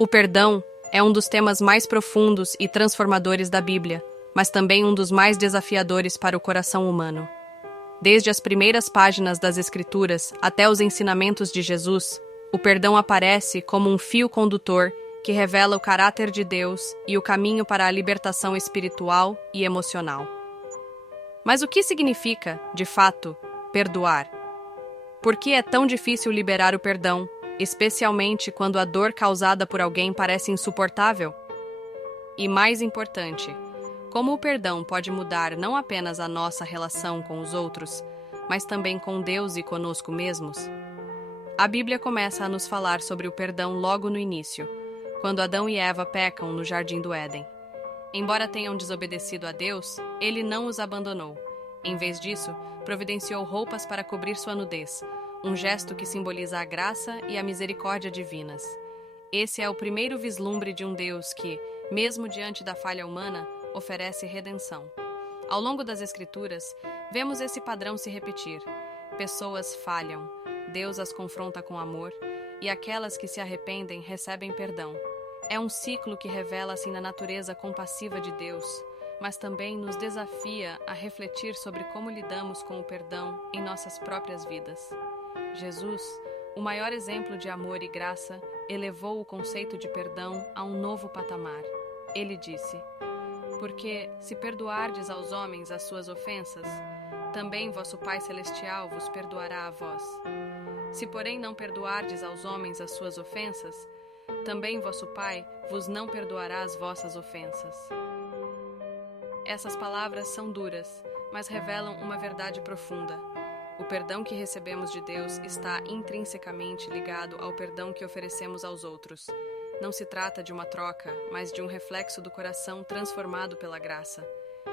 O perdão é um dos temas mais profundos e transformadores da Bíblia, mas também um dos mais desafiadores para o coração humano. Desde as primeiras páginas das Escrituras até os ensinamentos de Jesus, o perdão aparece como um fio condutor que revela o caráter de Deus e o caminho para a libertação espiritual e emocional. Mas o que significa, de fato, perdoar? Por que é tão difícil liberar o perdão, especialmente quando a dor causada por alguém parece insuportável? E mais importante, como o perdão pode mudar não apenas a nossa relação com os outros, mas também com Deus e conosco mesmos? A Bíblia começa a nos falar sobre o perdão logo no início, quando Adão e Eva pecam no Jardim do Éden. Embora tenham desobedecido a Deus, Ele não os abandonou. Em vez disso, providenciou roupas para cobrir sua nudez, um gesto que simboliza a graça e a misericórdia divinas. Esse é o primeiro vislumbre de um Deus que, mesmo diante da falha humana, oferece redenção. Ao longo das Escrituras, vemos esse padrão se repetir. Pessoas falham, Deus as confronta com amor, e aquelas que se arrependem recebem perdão. É um ciclo que revela-se na natureza compassiva de Deus, mas também nos desafia a refletir sobre como lidamos com o perdão em nossas próprias vidas. Jesus, o maior exemplo de amor e graça, elevou o conceito de perdão a um novo patamar. Ele disse: "Porque, se perdoardes aos homens as suas ofensas, também vosso Pai Celestial vos perdoará a vós. Se, porém, não perdoardes aos homens as suas ofensas, também vosso Pai vos não perdoará as vossas ofensas." Essas palavras são duras, mas revelam uma verdade profunda. O perdão que recebemos de Deus está intrinsecamente ligado ao perdão que oferecemos aos outros. Não se trata de uma troca, mas de um reflexo do coração transformado pela graça.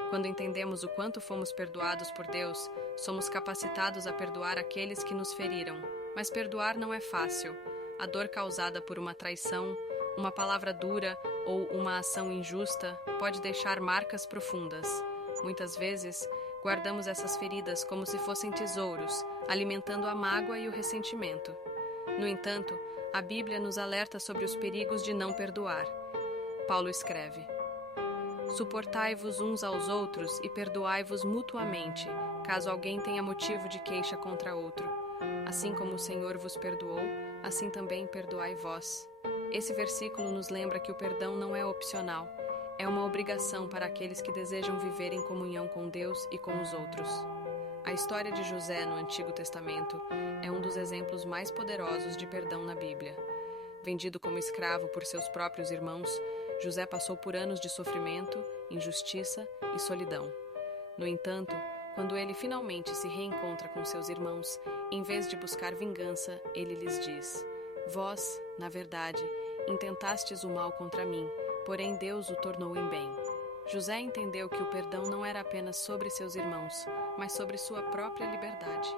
Quando entendemos o quanto fomos perdoados por Deus, somos capacitados a perdoar aqueles que nos feriram. Mas perdoar não é fácil. A dor causada por uma traição, uma palavra dura ou uma ação injusta pode deixar marcas profundas. Muitas vezes, guardamos essas feridas como se fossem tesouros, alimentando a mágoa e o ressentimento. No entanto, a Bíblia nos alerta sobre os perigos de não perdoar. Paulo escreve: "Suportai-vos uns aos outros e perdoai-vos mutuamente, caso alguém tenha motivo de queixa contra outro. Assim como o Senhor vos perdoou, assim também perdoai vós." Esse versículo nos lembra que o perdão não é opcional, é uma obrigação para aqueles que desejam viver em comunhão com Deus e com os outros. A história de José no Antigo Testamento é um dos exemplos mais poderosos de perdão na Bíblia. Vendido como escravo por seus próprios irmãos, José passou por anos de sofrimento, injustiça e solidão. No entanto, quando ele finalmente se reencontra com seus irmãos, em vez de buscar vingança, ele lhes diz: "Vós, na verdade, intentastes o mal contra mim, porém Deus o tornou em bem." José entendeu que o perdão não era apenas sobre seus irmãos, mas sobre sua própria liberdade.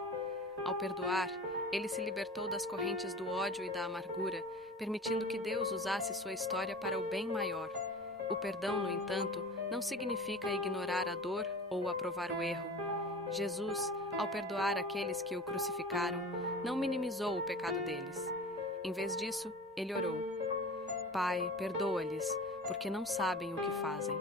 Ao perdoar, ele se libertou das correntes do ódio e da amargura, permitindo que Deus usasse sua história para o bem maior. O perdão, no entanto, não significa ignorar a dor ou aprovar o erro. Jesus, ao perdoar aqueles que o crucificaram, não minimizou o pecado deles. Em vez disso, ele orou: "Pai, perdoa-lhes, porque não sabem o que fazem."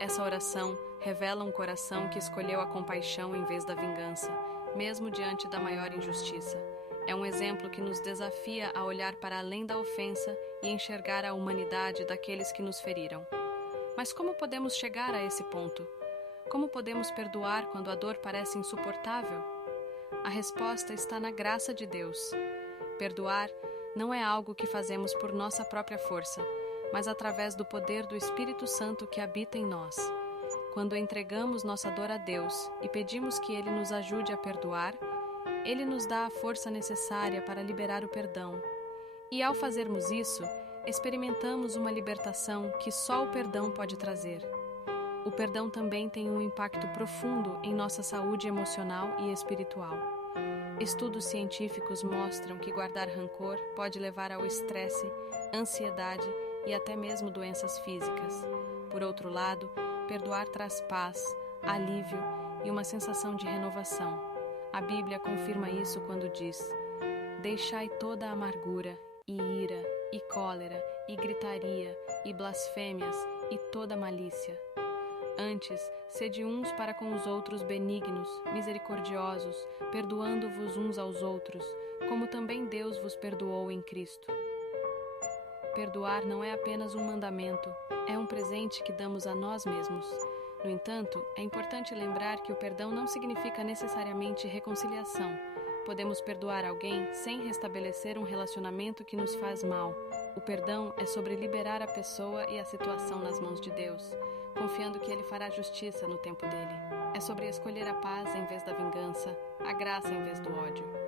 Essa oração revela um coração que escolheu a compaixão em vez da vingança, mesmo diante da maior injustiça. É um exemplo que nos desafia a olhar para além da ofensa e enxergar a humanidade daqueles que nos feriram. Mas como podemos chegar a esse ponto? Como podemos perdoar quando a dor parece insuportável? A resposta está na graça de Deus. Perdoar não é algo que fazemos por nossa própria força, mas através do poder do Espírito Santo que habita em nós. Quando entregamos nossa dor a Deus e pedimos que Ele nos ajude a perdoar, Ele nos dá a força necessária para liberar o perdão. E ao fazermos isso, experimentamos uma libertação que só o perdão pode trazer. O perdão também tem um impacto profundo em nossa saúde emocional e espiritual. Estudos científicos mostram que guardar rancor pode levar ao estresse, ansiedade e até mesmo doenças físicas. Por outro lado, perdoar traz paz, alívio e uma sensação de renovação. A Bíblia confirma isso quando diz: "Deixai toda a amargura e ira e cólera, e gritaria, e blasfêmias, e toda malícia. Antes, sede uns para com os outros benignos, misericordiosos, perdoando-vos uns aos outros, como também Deus vos perdoou em Cristo. Perdoar não é apenas um mandamento, é um presente que damos a nós mesmos. No entanto, é importante lembrar que o perdão não significa necessariamente reconciliação. Podemos perdoar alguém sem restabelecer um relacionamento que nos faz mal. O perdão é sobre liberar a pessoa e a situação nas mãos de Deus, confiando que Ele fará justiça no tempo dele. É sobre escolher a paz em vez da vingança, a graça em vez do ódio.